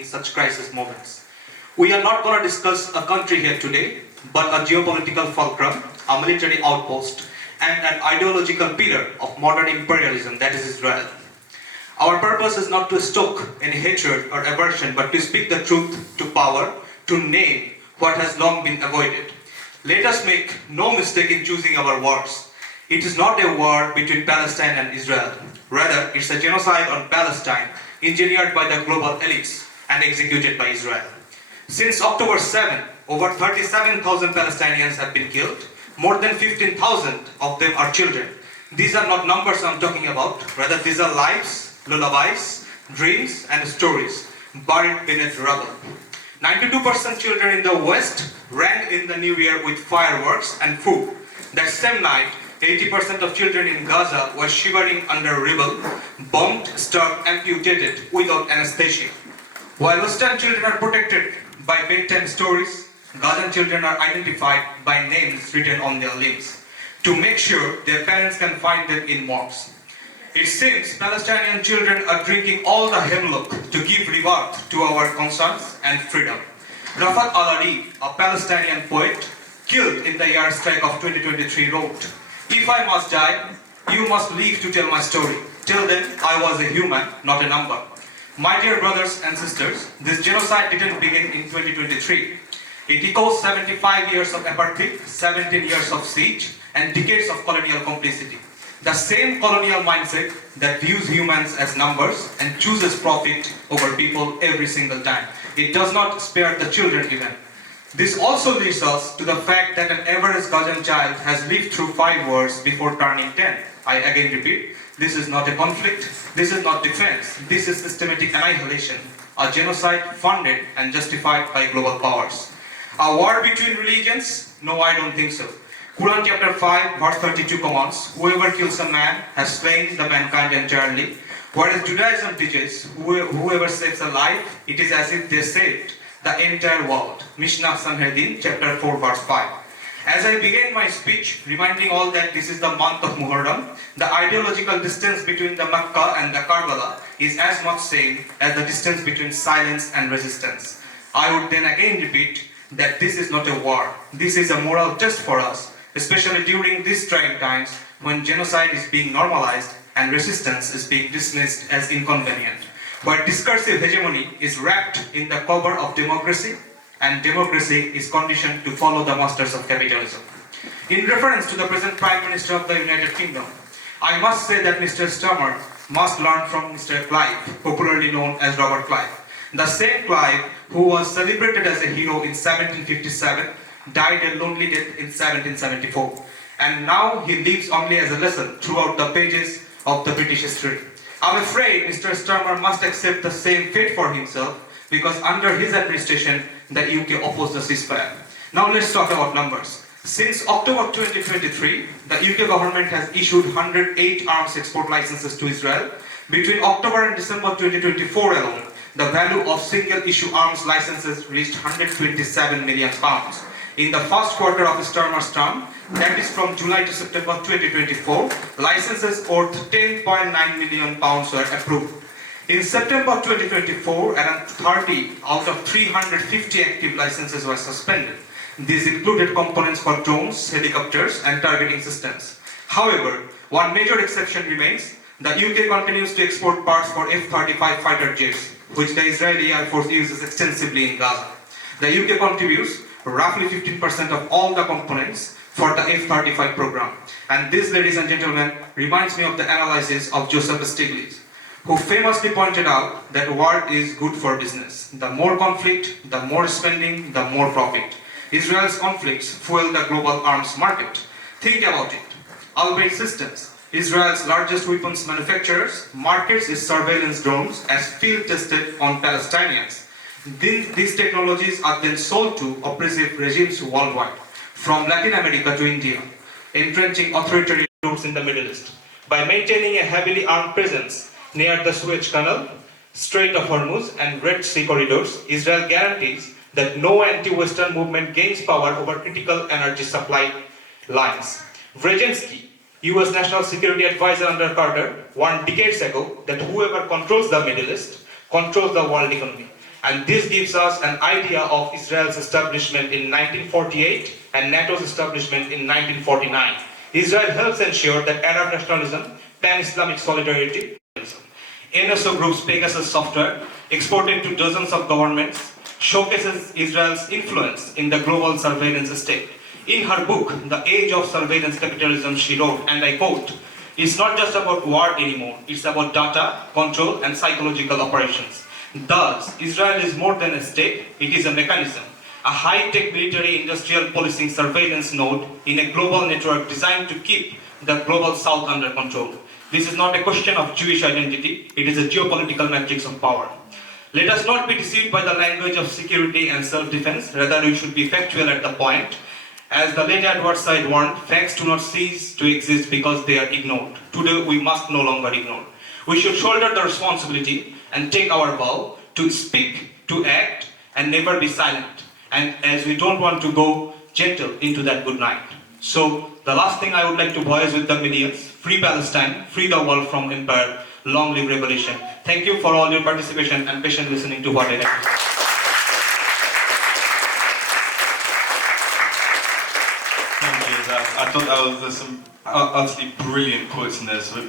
in such crisis moments. We are not going to discuss a country here today, but a geopolitical fulcrum, a military outpost, and an ideological pillar of modern imperialism, that is Israel. Our purpose is not to stoke any hatred or aversion, but to speak the truth to power, to name what has long been avoided. Let us make no mistake in choosing our words. It is not a war between Palestine and Israel. Rather, it's a genocide on Palestine, engineered by the global elites and executed by Israel. Since October 7, over 37,000 Palestinians have been killed. More than 15,000 of them are children. These are not numbers I'm talking about. Rather, these are lives, lullabies, dreams, and stories buried beneath rubble. 92% children in the West rang in the New Year with fireworks and food. That same night, 80% of children in Gaza were shivering under rubble, bombed, starved, amputated without anesthesia. While Western children are protected by bedtime stories, Gazan children are identified by names written on their limbs to make sure their parents can find them in morgues. It seems Palestinian children are drinking all the hemlock to give rebirth to our concerns and freedom. Rafat Al-Ari, a Palestinian poet, killed in the airstrike of 2023, wrote, "If I must die, you must live to tell my story. Tell them I was a human, not a number." My dear brothers and sisters, this genocide didn't begin in 2023. It echoes 75 years of apartheid, 17 years of siege, and decades of colonial complicity. The same colonial mindset that views humans as numbers and chooses profit over people every single time. It does not spare the children even. This also leads us to the fact that an average Gazan child has lived through 5 wars before turning 10. I again repeat, this is not a conflict, this is not defense, this is systematic annihilation, a genocide funded and justified by global powers. A war between religions? No, I don't think so. Quran chapter 5 verse 32 commands, whoever kills a man has slain the mankind entirely. Whereas Judaism teaches, whoever saves a life, it is as if they saved the entire world. Mishnah Sanhedrin chapter 4 verse 5. As I began my speech, reminding all that this is the month of Muharram, the ideological distance between the Makkah and the Karbala is as much same as the distance between silence and resistance. I would then again repeat that this is not a war. This is a moral test for us, especially during these trying times when genocide is being normalized and resistance is being dismissed as inconvenient, where discursive hegemony is wrapped in the cover of democracy, and democracy is conditioned to follow the masters of capitalism. In reference to the present Prime Minister of the United Kingdom, I must say that Mr. Starmer must learn from Mr. Clive, popularly known as Robert Clive. The same Clive who was celebrated as a hero in 1757 died a lonely death in 1774, and now he lives only as a lesson throughout the pages of the British history. I'm afraid Mr. Starmer must accept the same fate for himself, because under his administration, the UK opposed the ceasefire. Now let's talk about numbers. Since October 2023, the UK government has issued 108 arms export licenses to Israel. Between October and December 2024 alone, the value of single-issue arms licenses reached £127 million. In the first quarter of Starmer's term, that is from July to September 2024, licenses worth £10.9 million were approved. In September 2024, around 30 out of 350 active licenses were suspended. These included components for drones, helicopters, and targeting systems. However, one major exception remains. The UK continues to export parts for F-35 fighter jets, which the Israeli Air Force uses extensively in Gaza. The UK contributes roughly 15% of all the components for the F-35 program. And this, ladies and gentlemen, reminds me of the analysis of Joseph Stiglitz, who famously pointed out that war is good for business. The more conflict, the more spending, the more profit. Israel's conflicts fuel the global arms market. Think about it. Albert Systems, Israel's largest weapons manufacturers, markets its surveillance drones as field tested on Palestinians. These technologies are then sold to oppressive regimes worldwide, from Latin America to India, entrenching authoritarian roots in the Middle East. By maintaining a heavily armed presence near the Suez Canal, Strait of Hormuz, and Red Sea corridors, Israel guarantees that no anti-Western movement gains power over critical energy supply lines. Brzezinski, US National Security Advisor under Carter, warned decades ago that whoever controls the Middle East controls the world economy. And this gives us an idea of Israel's establishment in 1948 and NATO's establishment in 1949. Israel helps ensure that Arab nationalism, pan-Islamic solidarity, NSO Group's Pegasus software, exported to dozens of governments, showcases Israel's influence in the global surveillance state. In her book, The Age of Surveillance Capitalism, she wrote, and I quote, "It's not just about war anymore, it's about data, control, and psychological operations." Thus, Israel is more than a state, it is a mechanism, a high-tech military industrial policing surveillance node in a global network designed to keep the global south under control. This is not a question of Jewish identity, it is a geopolitical matrix of power. Let us not be deceived by the language of security and self-defense, rather we should be factual at the point. As the late Edward Said warned, facts do not cease to exist because they are ignored. Today we must no longer ignore. We should shoulder the responsibility and take our vow to speak, to act, and never be silent. And as we don't want to go gentle into that good night. So the last thing I would like to voice with the millions: free Palestine, free the world from empire, long live revolution. Thank you for all your participation and patient listening to what I have to say. Thank you, Zach. I thought that was some absolutely brilliant quotes in there, so